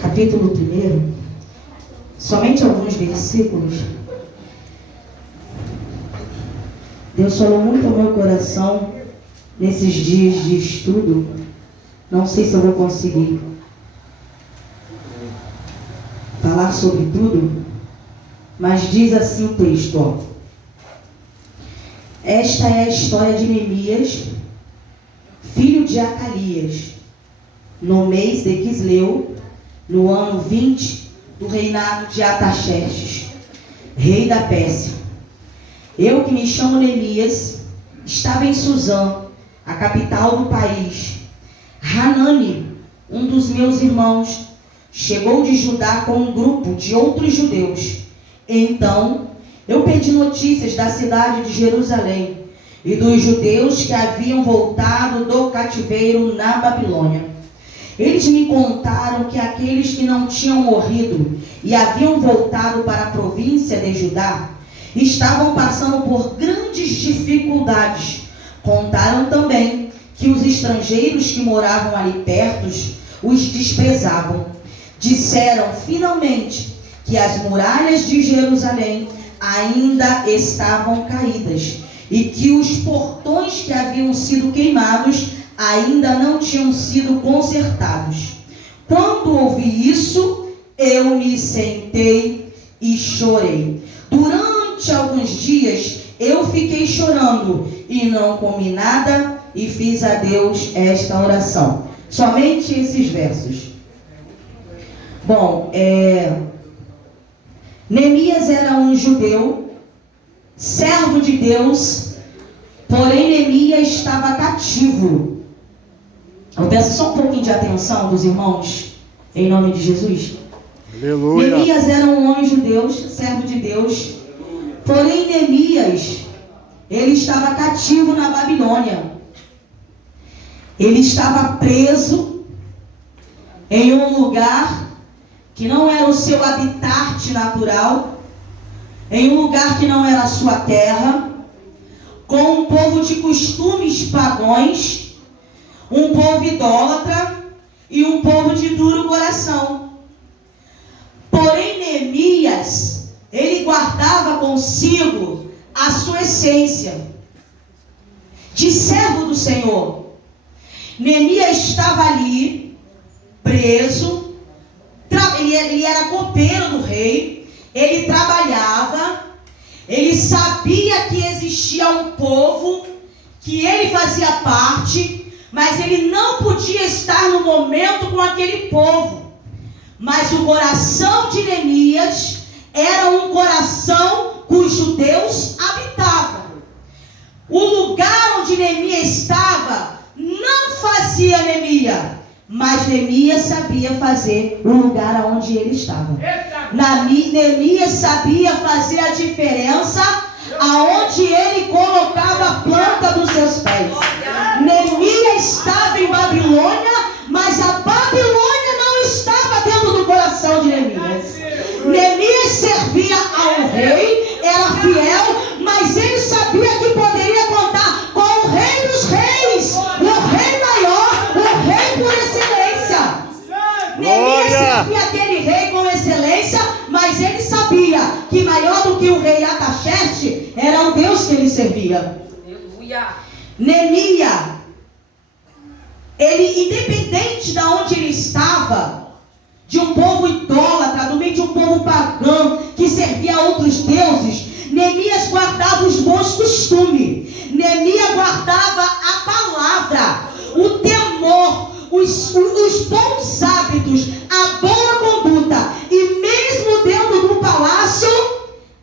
capítulo 1, somente alguns versículos. Deus falou muito ao meu coração nesses dias de estudo. Não sei se eu vou conseguir falar sobre tudo, mas diz assim o texto, ó. Esta é a história de Neemias, filho de Acalias, no mês de Quisleu, no ano 20 do reinado de Artaxerxes, rei da Pérsia. Eu, que me chamo Neemias, estava em Suzã, a capital do país. Hanani, um dos meus irmãos, chegou de Judá com um grupo de outros judeus. Então, eu pedi notícias da cidade de Jerusalém e dos judeus que haviam voltado do cativeiro na Babilônia. Eles me contaram que aqueles que não tinham morrido e haviam voltado para a província de Judá estavam passando por grandes dificuldades. Contaram também que os estrangeiros que moravam ali perto os desprezavam. Disseram finalmente que as muralhas de Jerusalém ainda estavam caídas e que os portões que haviam sido queimados ainda não tinham sido consertados. Quando ouvi isso, eu me sentei e chorei. Durante alguns dias eu fiquei chorando e não comi nada e fiz a Deus esta oração. Somente esses versos. Bom, Neemias era um judeu, servo de Deus, porém Neemias estava cativo. Eu peço só um pouquinho de atenção dos irmãos, em nome de Jesus. Aleluia. Neemias era um homem judeu, servo de Deus, porém Neemias, ele estava cativo na Babilônia. Ele estava preso em um lugar que não era o seu habitat natural, em um lugar que não era a sua terra, com um povo de costumes pagãos, um povo idólatra e um povo de duro coração. Porém, Neemias, ele guardava consigo a sua essência de servo do Senhor. Neemias estava ali, preso, ele era copeiro do rei, ele trabalhava, ele sabia que existia um povo que ele fazia parte, mas ele não podia estar no momento com aquele povo. Mas o coração de Neemias era um coração cujo Deus habitava. O lugar onde Neemias estava não fazia Neemias, mas Neemias sabia fazer o lugar onde ele estava. Neemias sabia fazer a diferença aonde ele colocava a planta dos seus pés. Neemias estava em Babilônia, mas a Babilônia não estava dentro do coração de Neemias. Neemias servia ao rei, era fiel, mas ele sabia que poderia contar com o rei dos reis, o rei maior, o rei por excelência. Neemias servia aquele rei com excelência, mas ele sabia que maior do que o rei Artaxerxes era o Deus que ele servia. Neemias, ele, independente de onde ele estava, de um povo idólatra, no meio de um povo pagão que servia a outros deuses, Neemias guardava os bons costumes. Neemias guardava a palavra, o temor, os bons hábitos, a boa conduta. E mesmo dentro do palácio,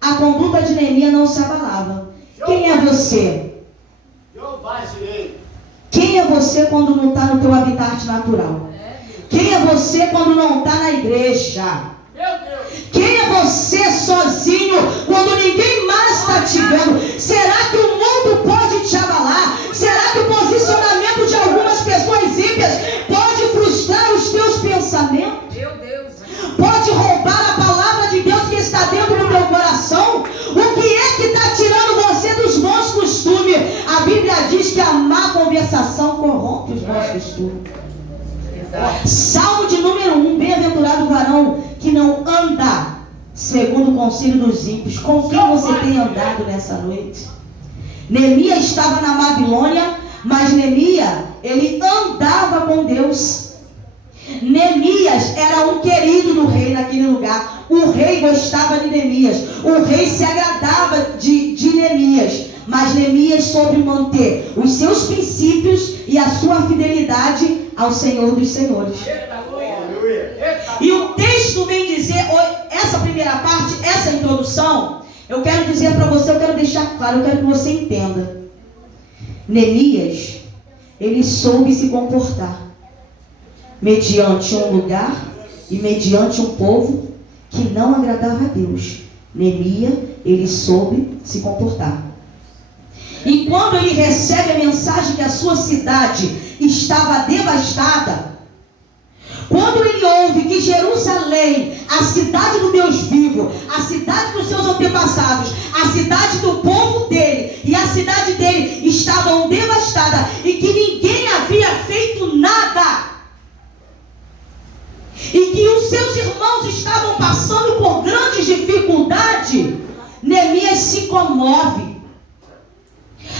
a conduta de Neemias não se abalava. Quem é você? Quem é você quando não está no teu habitat natural? Quem é você quando não está na igreja? Quem é você sozinho quando ninguém mais está te vendo? Será que o mundo pode te abalar? Será que o posicionamento de algumas pessoas ímpias pode frustrar os teus pensamentos? Pode roubar a palavra de Deus que está dentro do teu coração? O que é que está tirando você dos bons costumes? A Bíblia diz que a má conversação corrompe os bons costumes. Salmo de número 1, bem-aventurado que não anda segundo o conselho dos ímpios. Com quem você tem andado nessa noite? Neemias estava na Babilônia, mas Neemias, ele andava com Deus. Neemias era um querido do rei naquele lugar. O rei gostava de Neemias. O rei se agradava de Neemias. Mas Neemias soube manter os seus princípios e a sua fidelidade ao Senhor dos Senhores. E o texto vem dizer, essa primeira parte, essa introdução, eu quero dizer para você, eu quero deixar claro, eu quero que você entenda. Neemias, ele soube se comportar mediante um lugar e mediante um povo que não agradava a Deus. Neemias, ele soube se comportar. E quando ele recebe a mensagem que a sua cidade estava devastada, quando ele ouve que Jerusalém, a cidade do Deus vivo, a cidade dos seus antepassados, a cidade do povo dele e a cidade dele estavam devastadas e que ninguém havia feito nada, e que os seus irmãos estavam passando por grandes dificuldades, Neemias se comove.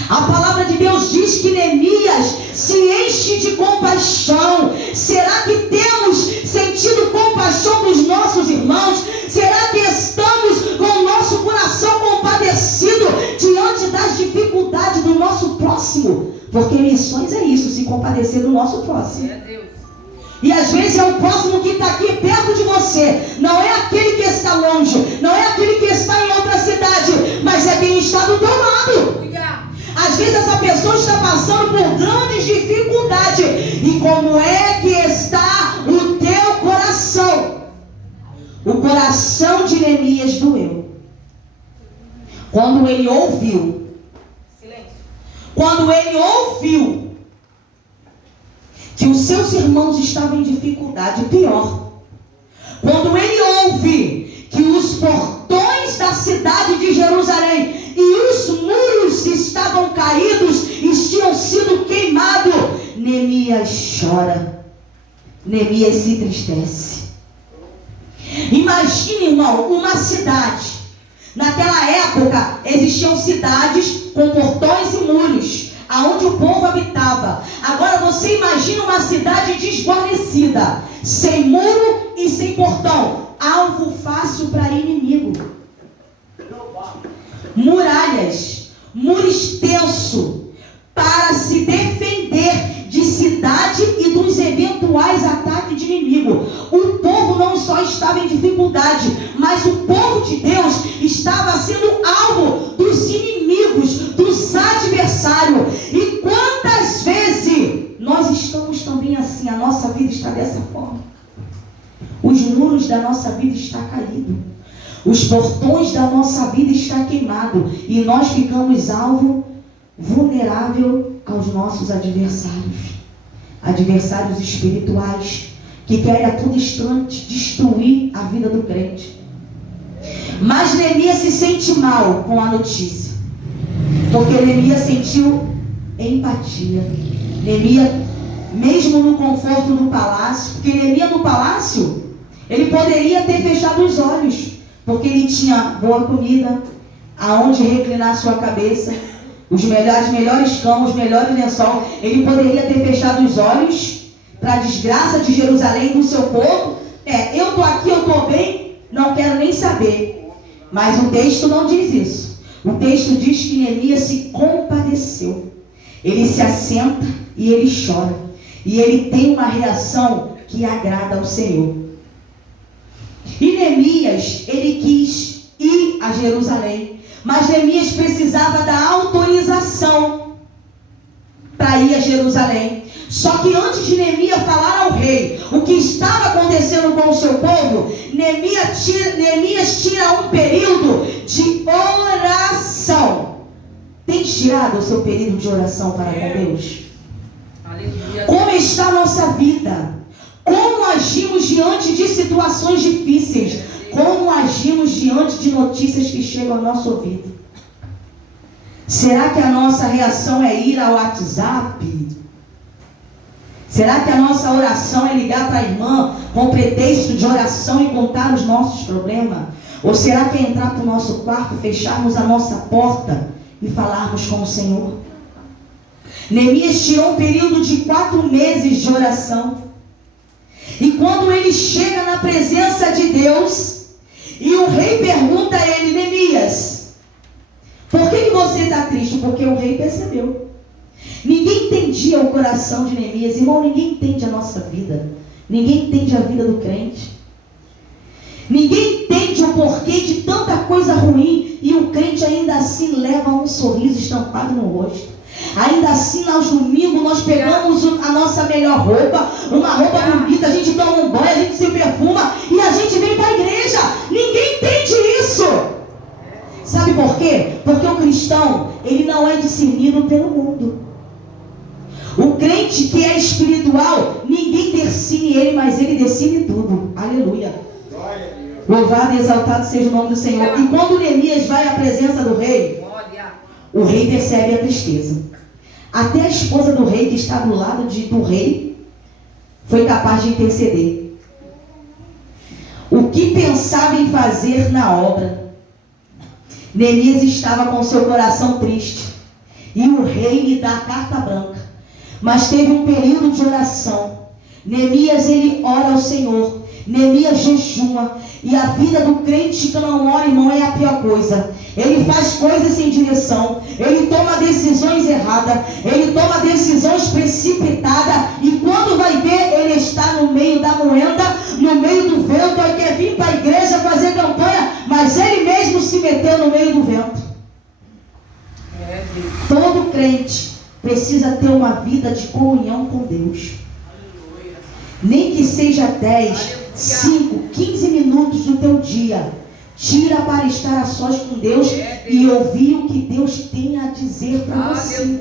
A palavra de Deus diz que Neemias se enche de compaixão. Será que temos sentido compaixão dos nossos irmãos? Será que estamos com o nosso coração compadecido diante das dificuldades do nosso próximo? Porque missões é isso, se compadecer do nosso próximo. E às vezes é o próximo que está aqui perto de você. Não é aquele que está longe, não é aquele que está em outra cidade, mas é quem está do teu lado. Às vezes essa pessoa está passando por grandes dificuldades. E como é que está o teu coração? O coração de Neemias doeu quando ele ouviu. Quando ele ouviu que os seus irmãos estavam em dificuldade. Pior, quando ele ouve que os portões da cidade de Jerusalém e os muros estavam caídos e tinham sido queimados, Neemias chora. Neemias se entristece. Imagine, irmão, uma cidade. Naquela época existiam cidades com portões e muros, aonde o povo habitava. Agora você imagina uma cidade desguarnecida, sem muro e sem portão, alvo fácil para inimigo. Muralhas, muro extenso para se defender de cidade e dos eventuais ataques de inimigo. O povo não só estava em dificuldade, mas o povo de Deus estava sendo alvo dos inimigos, dos adversários. E quantas vezes nós estamos também assim? A nossa vida está dessa forma. Os muros da nossa vida estão caídos. Os portões da nossa vida estão queimados. E nós ficamos alvo vulnerável aos nossos adversários. Adversários espirituais que querem a todo instante destruir a vida do crente. Mas Neemias se sente mal com a notícia, porque Neemias sentiu empatia. Neemias, mesmo no conforto do palácio, porque Neemias no palácio, ele poderia ter fechado os olhos, porque ele tinha boa comida, aonde reclinar sua cabeça, os melhores camas, os melhores lençóis. Ele poderia ter fechado os olhos para a desgraça de Jerusalém e do seu povo. Eu estou aqui, eu estou bem, não quero nem saber. Mas o texto não diz isso. O texto diz que Neemias se compadeceu. Ele se assenta e ele chora. E ele tem uma reação que agrada ao Senhor. E Neemias, ele quis ir a Jerusalém. Mas Neemias precisava da autorização para ir a Jerusalém. Só que antes de Neemias falar ao rei o que estava acontecendo com o seu povo, Neemias tira um período de oração. Tem tirado o seu período de oração para com Deus? Como está a nossa vida? Como agimos diante de situações difíceis? Como agimos diante de notícias que chegam ao nosso ouvido? Será que a nossa reação é ir ao WhatsApp? Será que a nossa oração é ligar para a irmã com pretexto de oração e contar os nossos problemas? Ou será que é entrar para o nosso quarto, fecharmos a nossa porta e falarmos com o Senhor? Neemias tirou um período de 4 meses de oração. E quando ele chega na presença de Deus, e o rei pergunta a ele: Neemias, por que você está triste? Porque o rei percebeu. Ninguém entendia o coração de Neemias. Irmão, ninguém entende a nossa vida. Ninguém entende a vida do crente. Ninguém entende o porquê de tanta coisa ruim e o crente ainda assim leva um sorriso estampado no rosto. Ainda assim, aos domingos, nós pegamos a nossa melhor roupa, uma roupa bonita, a gente toma um banho, a gente se perfuma e a gente vem para a igreja. Ninguém entende isso. Sabe por quê? Porque o cristão, ele não é discernido pelo mundo. O crente que é espiritual, ninguém decide ele, mas ele decide tudo. Aleluia. Louvado e exaltado seja o nome do Senhor. E quando Neemias vai à presença do rei, o rei percebe a tristeza. Até a esposa do rei, que está do lado do rei, foi capaz de interceder. O que pensava em fazer na obra? Neemias estava com seu coração triste. E o rei lhe dá a carta branca. Mas teve um período de oração. Neemias, ele ora ao Senhor. Neemias jejuma. E a vida do crente que não ora, irmão, é a pior coisa. Ele faz coisas sem direção. Ele toma decisões erradas. Ele toma decisões precipitadas. E quando vai ver, ele está no meio da moenda, no meio do vento. Ele quer vir para a igreja fazer campanha, mas ele mesmo se meteu no meio do vento. Todo crente precisa ter uma vida de comunhão com Deus. Nem que seja 10, 5, 15 minutos do teu dia. Tira para estar a sós com Deus e ouvir o que Deus tem a dizer para você.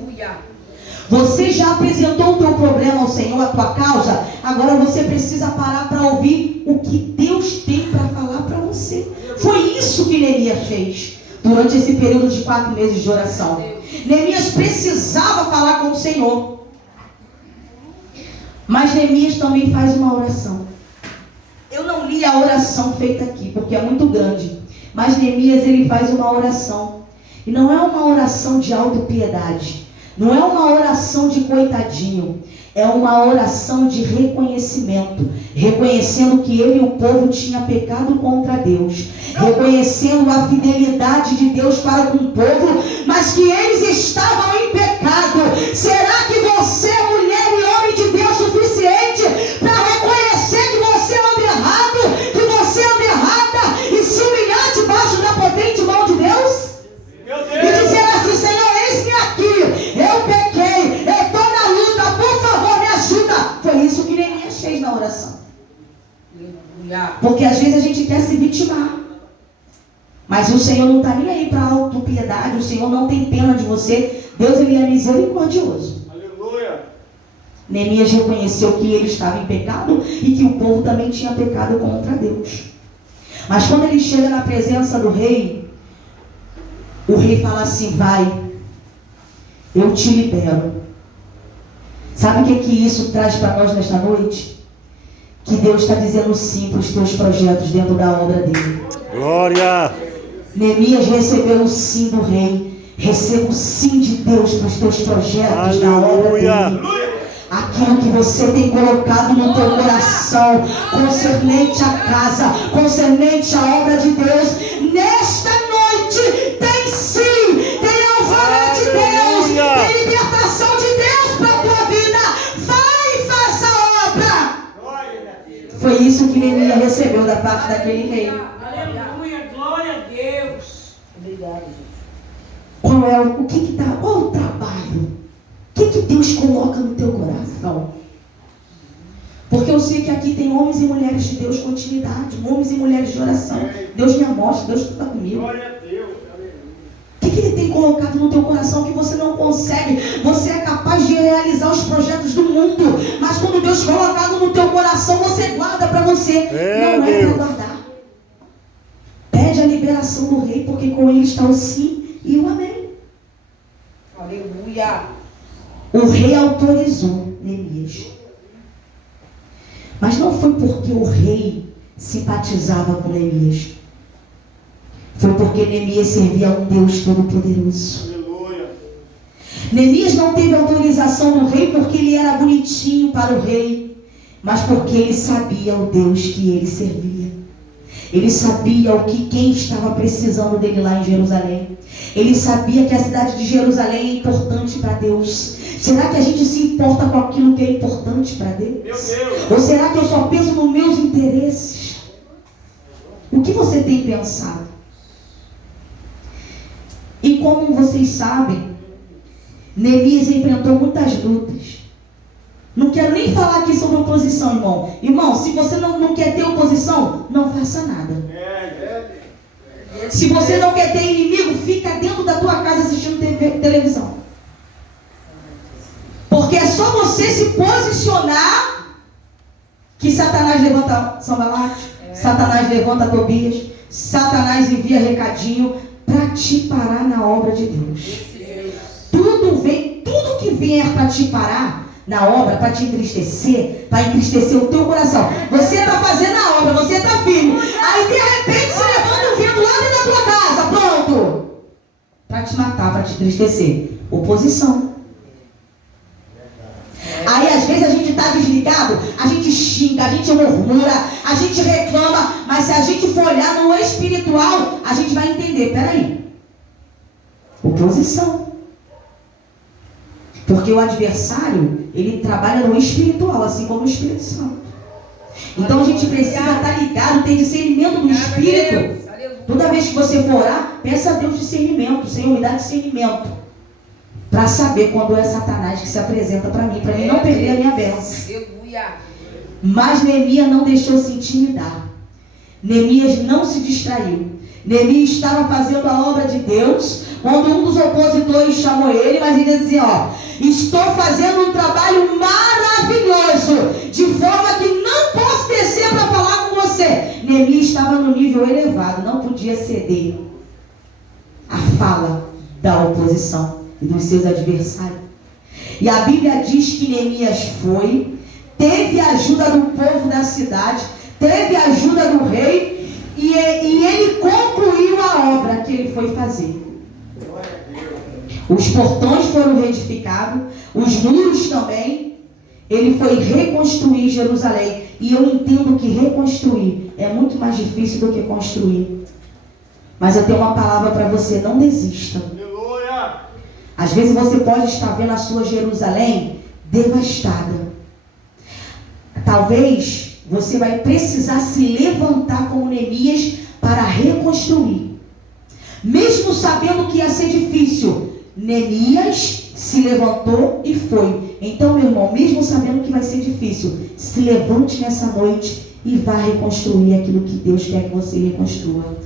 Você já apresentou o teu problema ao Senhor, a tua causa. Agora você precisa parar para ouvir o que Deus tem para falar para você. Foi isso que Neemias fez durante esse período de 4 meses de oração. Neemias precisava falar com o Senhor. Mas Neemias também faz uma oração. Eu não li a oração feita aqui, porque é muito grande. Mas Neemias, ele faz uma oração. E não é uma oração de autopiedade. Não é uma oração de coitadinho. É uma oração de reconhecimento. Reconhecendo que ele e o povo tinham pecado contra Deus. Reconhecendo a fidelidade de Deus para com o povo. Mas que eles estavam em pecado. Será que você é mulher e homem de Deus suficiente para reconhecer que você anda errado? Que você anda errada? E se humilhar debaixo da potente mão de Deus? E dizer assim: Senhor, eis-me aqui. Eu pequei. Eu estou na luta. Por favor, me ajuda. Foi isso que Neemias fez na oração. Porque às vezes a gente quer se vitimar. Mas o Senhor não está nem aí para a autopiedade. O Senhor não tem pena de você. Deus, ele é misericordioso. Aleluia. Neemias reconheceu que ele estava em pecado e que o povo também tinha pecado contra Deus. Mas quando ele chega na presença do rei, o rei fala assim: vai, eu te libero. Sabe o que isso traz para nós nesta noite? Que Deus está dizendo sim para os teus projetos dentro da obra dele. Glória! Neemias recebeu o sim do rei. Receba o sim de Deus para os teus projetos da obra dele. Aquilo que você tem colocado no teu coração, concernente à casa, concernente à obra de Deus, nesta noite tem sim, tem alvorada de Deus, tem libertação de Deus para a tua vida. Vai e faça a obra. Foi isso que Neemias recebeu da parte daquele rei. Aleluia, glória a Deus. Obrigado, Jesus. Qual o trabalho? O que Deus coloca no teu coração? Porque eu sei que aqui tem homens e mulheres de Deus com intimidade, homens e mulheres de oração. Deus me amostra, Deus está comigo. Glória a Deus. O que Ele tem colocado no teu coração que você não consegue? Você é capaz de realizar os projetos do mundo, mas quando Deus coloca algo no teu coração, você guarda para você. Não é para guardar. Pede a liberação do rei, porque com ele está o sim e o amém. Aleluia. O rei autorizou Neemias. Mas não foi porque o rei simpatizava com Neemias. Foi porque Neemias servia a um Deus Todo-Poderoso. Aleluia. Neemias não teve autorização do rei porque ele era bonitinho para o rei, mas porque ele sabia o Deus que ele servia. Ele sabia quem estava precisando dele lá em Jerusalém. Ele sabia que a cidade de Jerusalém é importante para Deus. Será que a gente se importa com aquilo que é importante para Deus? Meu Deus. Ou será que eu só penso nos meus interesses? O que você tem pensado? E como vocês sabem, Neemias enfrentou muitas lutas. Não quero nem falar aqui sobre oposição, irmão. Irmão, se você não quer ter oposição, não faça nada. Se você não quer ter inimigo, fica dentro da tua casa assistindo televisão. Porque é só você se posicionar que Satanás levanta Sanbalate, Satanás levanta Tobias, Satanás envia recadinho para te parar na obra de Deus. Tudo que vier para te parar na obra, para te entristecer, para entristecer o teu coração. Você está fazendo a obra, você está firme. Aí de repente se levanta o vento lá dentro da tua casa, pronto. Para te matar, para te entristecer. Oposição. Aí às vezes a gente está desligado, a gente xinga, a gente murmura, a gente reclama, mas se a gente for olhar no espiritual, a gente vai entender, peraí. Oposição. Porque o adversário, ele trabalha no espiritual, assim como o Espírito Santo. Então a gente precisa estar ligado, ter discernimento do Espírito. Toda vez que você for orar, peça a Deus discernimento. Senhor, me dá discernimento. Para saber quando é Satanás que se apresenta para mim não perder a minha bênção. Mas Neemias não deixou se intimidar. Neemias não se distraiu. Neemias estava fazendo a obra de Deus, quando um dos opositores chamou ele, mas ele dizia, estou fazendo um trabalho maravilhoso, de forma que não posso descer para falar com você. Neemias estava no nível elevado, não podia ceder à fala da oposição e dos seus adversários. E a Bíblia diz que Neemias foi, teve a ajuda do povo da cidade, teve a ajuda do rei, e ele concluiu a obra que ele foi fazer. Os portões foram reedificados, os muros também. Ele foi reconstruir Jerusalém. E eu entendo que reconstruir é muito mais difícil do que construir. Mas eu tenho uma palavra para você: não desista. Às vezes você pode estar vendo a sua Jerusalém devastada. Talvez você vai precisar se levantar como Neemias para reconstruir. Mesmo sabendo que ia ser difícil, Neemias se levantou e foi. Então, meu irmão, mesmo sabendo que vai ser difícil, se levante nessa noite e vá reconstruir aquilo que Deus quer que você reconstrua.